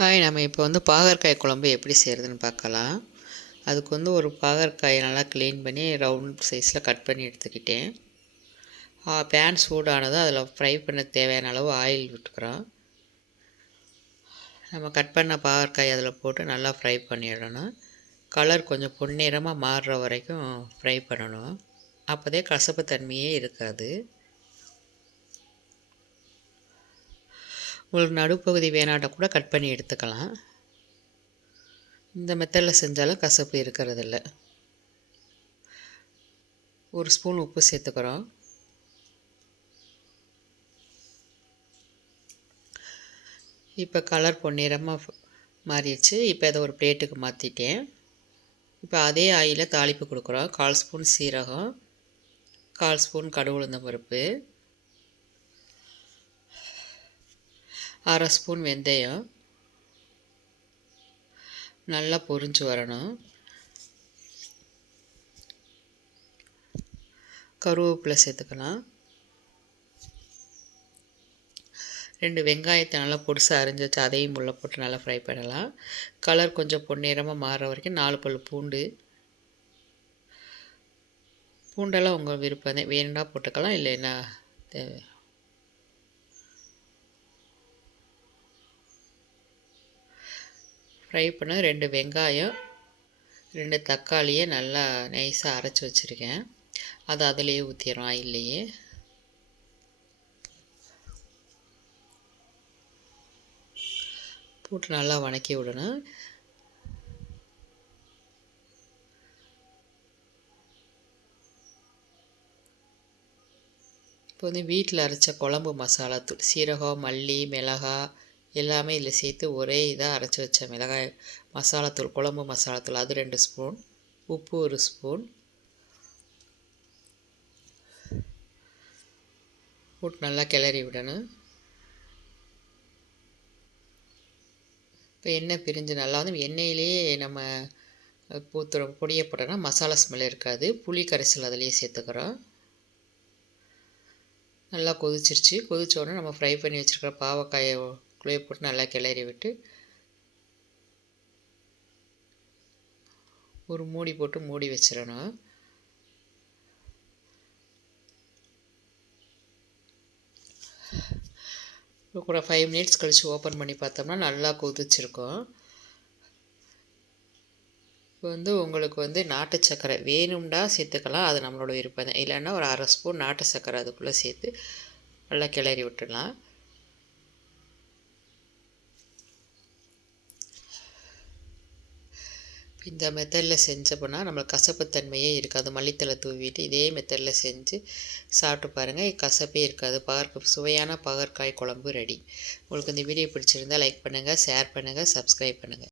Hi நம்ம இப்போ வந்து பாகற்காய் குழம்பு எப்படி செய்கிறதுன்னு பார்க்கலாம். அதுக்கு வந்து ஒரு பாகற்காயை நல்லா க்ளீன் பண்ணி ரவுண்ட் சைஸில் கட் பண்ணி எடுத்துக்கிட்டேன். பேன் சூடானதும் அதில் ஃப்ரை பண்ண தேவையான அளவு ஆயில் விட்டுக்கிறோம். நம்ம கட் பண்ண பாகற்காய் அதில் போட்டு நல்லா ஃப்ரை பண்ணிடணும். கலர் கொஞ்சம் பொன்னிறமாக மாறுற வரைக்கும் ஃப்ரை பண்ணணும். அப்போதே கசப்பு தன்மையே இருக்காது. உங்களுக்கு நடுப்பகுதி வேணாட்ட கூட கட் பண்ணி எடுத்துக்கலாம். இந்த மெத்தடில் செஞ்சாலும் கசப்பு இருக்கிறதில்ல. ஒரு ஸ்பூன் உப்பு சேர்த்துக்கிறோம். இப்போ கலர் பொன்னிறமாக மாறிடுச்சு. இப்போ அதை ஒரு பிளேட்டுக்கு மாற்றிட்டேன் இப்போ அதே ஆயிலில் தாளிப்பு கொடுக்குறோம். கால் ஸ்பூன் சீரகம் கால் ஸ்பூன் கடுகு பருப்பு அரை ஸ்பூன் வெந்தயம். நல்லா பொரிஞ்சு வரணும். கருவேப்பிலை சேர்த்துக்கலாம். ரெண்டு வெங்காயத்தை நல்லா பொடிசாக அரிஞ்சு வச்சு அதையும் உள்ள போட்டு நல்லா ஃப்ரை பண்ணலாம். கலர் கொஞ்சம் பொன்னிறமாக மாற வரைக்கும் நாலு பல் பூண்டு. பூண்டெல்லாம் உங்கள் விருப்பம். வேணுன்னா போட்டுக்கலாம் இல்லைன்னா தேவை ஃப்ரை பண்ண ரெண்டு வெங்காயம் ரெண்டு தக்காளியை நல்லா நைஸாக அரைச்சி வச்சுருக்கேன். அதை அதிலேயே ஊற்றிடும் ஆயிலேயே போட்டு நல்லா வணக்கி விடணும். இப்போ வந்து வீட்டில் அரைச்ச குழம்பு மசாலா தூள் சீரகம் மல்லி மிளகாய் எல்லாமே இதில் சேர்த்து ஒரே இதாக அரைச்சி வச்ச மிளகாய் மசாலாத்தூள் குழம்பு மசாலாத்தூள் அது ரெண்டு ஸ்பூன் உப்பு ஒரு ஸ்பூன். போட்டு நல்லா கிளறி விடணும். இப்போ எண்ணெய் பிரிஞ்சு நல்லா வந்து எண்ணெயிலேயே நம்ம பூத்துற பொடியை போட்டோன்னா மசாலா ஸ்மெல் இருக்காது. புளி கரைசல் அதிலேயே சேர்த்துக்கிறோம். நல்லா கொதிச்சிருச்சு. கொதிச்சோடனே நம்ம ஃப்ரை பண்ணி வச்சுருக்கிற பாவக்காயை குழைய போட்டு நல்லா கிளறி விட்டு ஒரு மூடி போட்டு மூடி வச்சிடணும். இப்போ கூட ஃபைவ் மினிட்ஸ் கழித்து ஓப்பன் பண்ணி பார்த்தோம்னா நல்லா கொதிச்சிருக்கும். இப்போ வந்து உங்களுக்கு வந்து நாட்டு சர்க்கரை வேணும்டா சேர்த்துக்கலாம் அது நம்மளோட விருப்பம் தான் இல்லைன்னா ஒரு அரை ஸ்பூன் நாட்டு சர்க்கரை அதுக்குள்ளே சேர்த்து நல்லா கிளறி விட்டுடலாம். இந்த மெத்தடில் செஞ்சப்போனா நம்மளுக்கு கசப்புத்தன்மையே இருக்காது. மல்லித்தலை தூவிட்டு இதே மெத்தடில் செஞ்சு சாப்பிட்டு பாருங்கள் கசப்பே இருக்காது. பகற்க சுவையான பகற்காய் குழம்பு ரெடி. உங்களுக்கு இந்த வீடியோ பிடிச்சிருந்தால் லைக் பண்ணுங்கள் ஷேர் பண்ணுங்கள் சப்ஸ்கிரைப் பண்ணுங்கள்